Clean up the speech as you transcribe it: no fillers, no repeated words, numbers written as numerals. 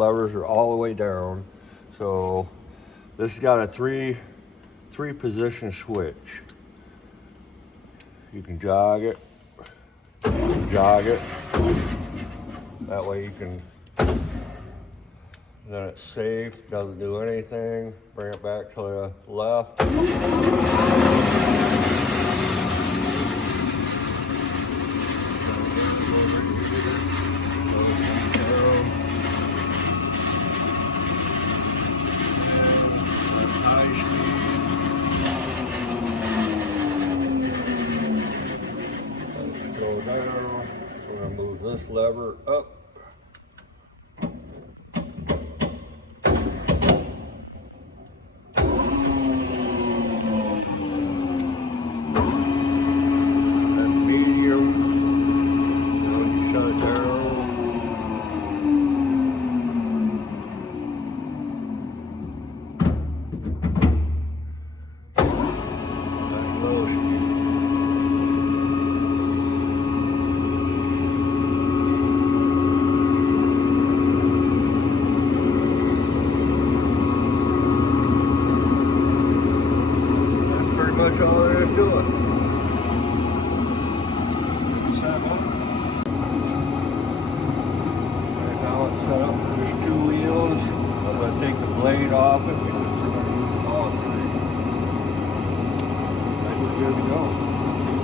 Levers are all the way down. So this has got a three position switch. You can jog it. That way you can, then it's safe, doesn't do anything. Bring it back to the left. Go down. We're gonna move this lever up. That's all there is to it. Right now it's set up for just 2 wheels. I'm going to take the blade off it because we're going to use all 3. I think we're good to go.